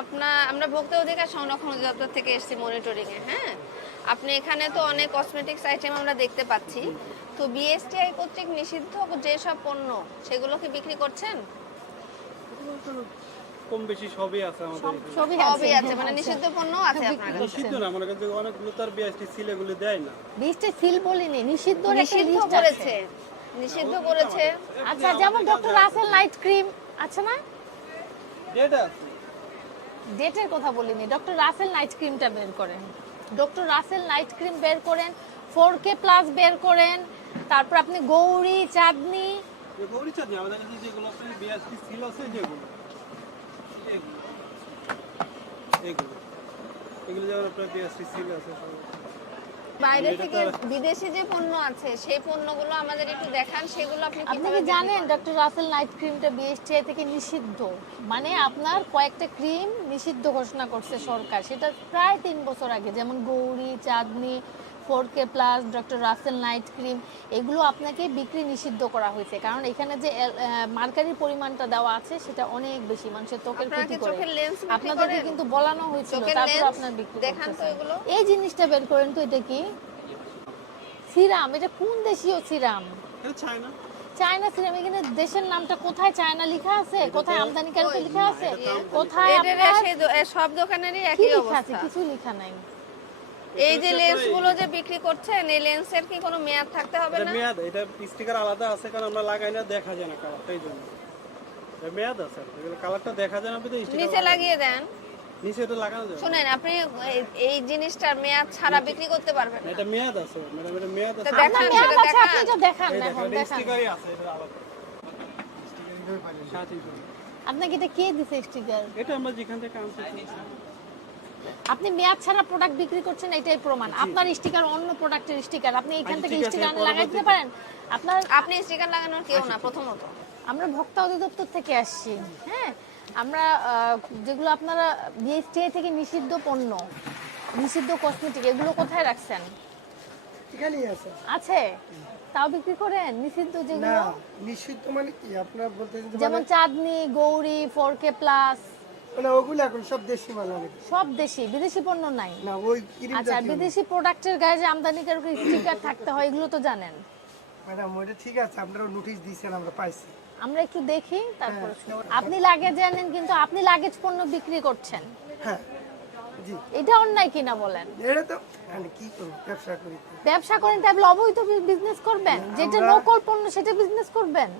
আমরা ভোক্তা অধিকার সংরক্ষণ অধিদপ্তর থেকে এসেছি মনিটরিং এ। হ্যাঁ, আপনি এখানে তো অনেক কসমেটিক্স আইটেম আমরা দেখতে পাচ্ছি, তো বিএসটিআই কর্তৃক নিষিদ্ধ যেসব পণ্য সেগুলো কি বিক্রি করছেন? কম বেশি সবই আছে আমাদের এখানে। সবই আছে, মানে নিষিদ্ধ পণ্য আছে আপনার কাছে? নিষিদ্ধ না, মনে করেন অনেকগুলো তার বিএসটি সিল এগুলো দেয় না। লিস্টে সিল বলিনি, নিষিদ্ধ নিষিদ্ধ করেছে, নিষিদ্ধ করেছে। আচ্ছা, যেমন ডক্টর রাসেল নাইট ক্রিম আছে না, ডেট আছে, ডেটের কথা বলিনি, ডক্টর রাসেল নাইট ক্রিমটা বের করেন, ডক্টর রাসেল নাইট ক্রিম বের করেন, 4K প্লাস বের করেন, তারপর আপনি গৌরী চাঁদনি। গৌরী চাঁদনি আমাদের কাছে যেগুলো আপনার বিএসটি সিল আছে, যেগুলো এগুলো এগুলো যেমন আপনার বিএসটি সিল আছে সব। বাইরে থেকে বিদেশি যে পণ্য আছে সেই পণ্যগুলো আমাদের একটু দেখান, সেগুলো আপনি আপনি কি জানেন ডক্টর রাসেল নাইট ক্রিমটা বিএসটিআই থেকে নিষিদ্ধ? মানে আপনার কয়েকটা ক্রিম নিষিদ্ধ ঘোষণা করছে সরকার, সেটা প্রায় 3 বছর আগে, যেমন Gouri Chandni, 4K plus, doctor Russell night cream, এগুলো আপনাকে বিক্রি নিষিদ্ধ করা হয়েছে, কারণ এখানে যে মার্কারির পরিমাণটা দেওয়া আছে সেটা অনেক বেশি, মানুষের ত্বকের ক্ষতি করে। আপনাদেরকে কিন্তু বলানো হয়েছিল, তারপর আপনার বিক্রি দেখান তো এগুলো। এই জিনিসটা বের করেন তো, এটা কি সিরাম? এটা কোন দেশীয় সিরাম? এটা চায়না, চায়না সিরাম। এখানে দেশের নামটা কোথায় চায়না লেখা আছে? কোথায় আমদানিকারক লেখা আছে? কোথায় সব দোকানেরই কি একই লেখা আছে? অবস্থা। কিছু লেখা নাই। এই যে লেন্স গুলো যে বিক্রি করছেন, এই লেন্সের কি কোনো মেয়াদ থাকতে হবে এটা না? মেয়াদ, এটা স্টিকার আলাদা আছে, কারণ আমরা লাগাই না, দেখা যায় না কালারটা, এই জন্য এটা মেয়াদ আছে। এগুলো কালারটা দেখা যায় না, আপনি স্টিকার নিচে লাগিয়ে দেন। নিচে এটা লাগানো যায়। শুনেন, আপনি এই জিনিসটার মেয়াদ ছাড়া বিক্রি করতে পারবেন না। এটা মেয়াদ আছে ম্যাডাম, এটা মেয়াদ আছে। দেখান, মেয়াদ সেটা আছে, আপনি দেখান। এটা দেখান এই না, এখন দেখেন, দেখান। স্টিকারই আছে, এটা আলাদা স্টিকারই পাই সাথে। আপনাকে এটা কে দিছে স্টিকার? এটা আমরা যেখান থেকে আনছি। আপনি মেয়াদ ছাড়া প্রোডাক্ট বিক্রি করছেন, এটাই প্রমাণ। আপনার স্টিকার অন্য প্রোডাক্টের স্টিকার, আপনি এখান থেকে স্টিকার লাগাই দিতে পারেন। আপনি স্টিকার লাগানোর কেউ না। প্রথমত আমরা ভোক্তা অধিদপ্তর থেকে আসছি। হ্যাঁ, আমরা যেগুলো আপনারা বিএসটিআই থেকে নিষিদ্ধ পণ্য, নিষিদ্ধ কসমেটিক, এগুলো কোথায় রাখছেন? এখানেই আছে। আছে, তাও বিক্রি করেন? নিষিদ্ধ না, যেগুলো, নিষিদ্ধ মানে কি আপনারা বলতেছেন যে যেমন চাঁদনি, গৌরী, 4K প্লাস, মানে ওগুলো এখন সব দেশি মাল হবে সব দেশি, বিদেশি পণ্য নাই। না, ওই ক্রিম আচ্ছা, বিদেশি প্রোডাক্টের গায়ে যে আমদানিকারক স্টিকার থাকতে হয়, এগুলো তো জানেন। ম্যাডাম, ওইটা ঠিক আছে, আপনারা নোটিশ দিয়েছেন, আমরা পাইছি। আমরা একটু দেখি, তারপর আপনি লাগেজ জানেন, কিন্তু আপনি লাগেজ পণ্য বিক্রি করছেন, হ্যাঁ, জি, এটা অন্যায় কিনা বলেন? এটা তো আমি কি করব, ব্যবসা করি তো। ব্যবসা করেন তাহলে অবৈধ বিজনেস করবেন? যেটা নকল পণ্য সেটা বিজনেস করবেন?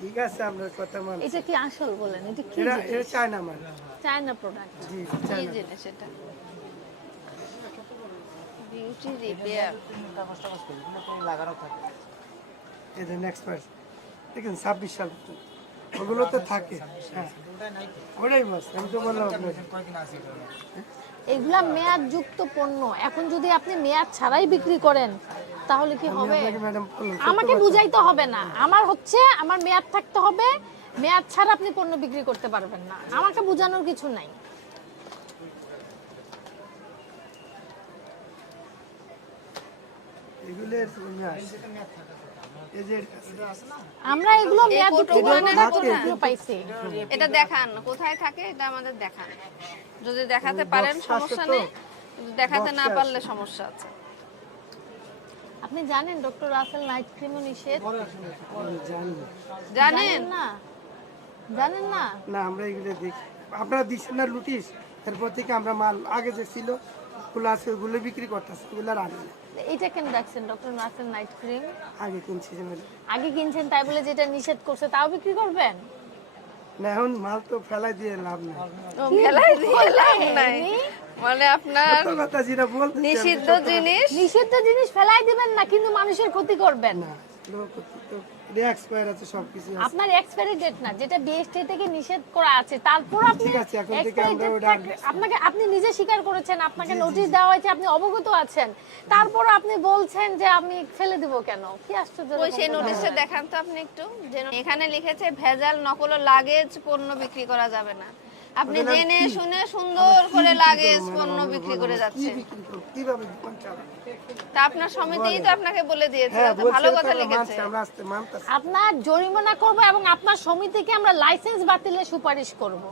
ঠিক আছে, আপনার কথা মান। এটা কি আসল বলেন? এটা কি এটা এটা চায়না মাল। China product? জি, কি চায়না। জিনিস এটা? Beauty repair. এটা নেক্সট পার্স দেখেন 26 সাল পর্যন্ত। ওগুলো তো থাকে। হ্যাঁ, ওটাই মাস, আমি তো বললাম আপনাকে। এগুলা মেয়াদ যুক্ত পণ্য, এখন যদি আপনি মেয়াদ ছাড়াই বিক্রি করেন তাহলে কি হবে? আপনাকে ম্যাডাম বললাম, আমাকে বুঝাইতে হবে না, আমার হচ্ছে আমার মেয়াদ থাকতে হবে, মেয়াদ ছাড়া আপনি পণ্য বিক্রি করতে পারবেন না, আমাকে বোঝানোর কিছু নাই। এগুলো এই যে আমরা এগুলো মেয়াদ যুক্ত কৌটোগুলো পাইছি। এটা দেখান কোথায় থাকে, এটা আমাদের দেখান। যদি দেখাতে পারেন সমস্যা নেই, কিন্তু দেখাতে না পারলে সমস্যা আছে। আপনি জানেন ডক্টর রাসেল নাইট ক্রিমও নিষেধ? জানি জানেন না? জানেন না? না, আমরা এগুলো দেখি, আপনারা দিচ্ছেন না নোটিশ, এরপর থেকে আমরা মাল আগে যে ছিল ওগুলো আছে, ওগুলো বিক্রি করতেছে, ওগুলো আর আনি না। এটা কেন রাখছেন ডক্টর রাসেল নাইট ক্রিম? আগে কিনছি যে ম্যাডাম। আগে কিনছেন তাই বলে যেটা নিষেধ করছে তাও বিক্রি করবেন? না, এখন মাল তো ফেলাই দিয়ে লাভ নেই। ফেলাই দিয়ে লাভ নাই, মানে আপনার সত্য কথা যেটা বলতে নিষিদ্ধ জিনিস। নিষিদ্ধ জিনিস ফেলাই দিবেন না, কিন্তু মানুষের ক্ষতি করবেন। না, লোক তো এক্সপায়ার আছে, সবকিছু আছে। আপনার এক্সপায়ারি ডেট না, যেটা বিএসটি থেকে নিষেধ করা আছে, তারপর আপনি ঠিক আছে, এখন থেকে expiry আমরা date ওটা থাকলে- আপনাকে, আপনি নিজে স্বীকার করেছেন, আপনাকে নোটিশ দেওয়া হয়েছে, আপনি অবগত আছেন, তারপর আপনি বলছেন যে আমি ফেলে দিব কেন? কি আশ্চর্য! ওই সেই নোটিশটা দেখান তো আপনি একটু। যে এখানে লিখেছে ভেজাল নকল ও লাগেজ পণ্য বিক্রি করা যাবে না। আপনি জেনে শুনে সুন্দর করে লাগেজ পণ্য বিক্রি করে যাচ্ছেন। কিভাবে দোকান চালাবো? তা আপনার সমিতিই তো আপনাকে বলে দিয়েছে, হ্যাঁ, তো বলছে ভালো তো, কথা আমরা লিখেছে। মানছি, আমরা আসতে মানতাছি। আপনার জরিমানা করব এবং আপনার সমিতিকে আমরা লাইসেন্স বাতিলের সুপারিশ করব।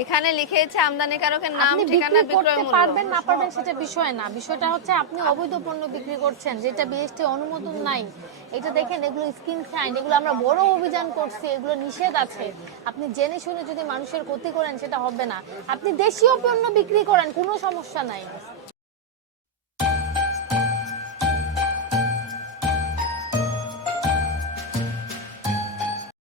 এখানে লিখেছে আমদানিকারকের নাম, আপনি ঠিকানা, বিক্রি বিক্রয় করতে মূল্য। পারবেন না পারবেন সেটা বিষয় না, বিষয়টা হচ্ছে আপনি অবৈধ পণ্য বিক্রি করছেন যেটা বিএসটি অনুমোদন নাই। এটা দেখেন, এগুলো স্কিন সাইন, এগুলো আমরা বড় অভিযান করছি, এগুলো নিষেধ আছে। আপনি জেনে শুনে যদি মানুষের ক্ষতি করেন সেটা হবে না। আপনি দেশীয় পণ্য বিক্রি করেন, কোনো সমস্যা নাই।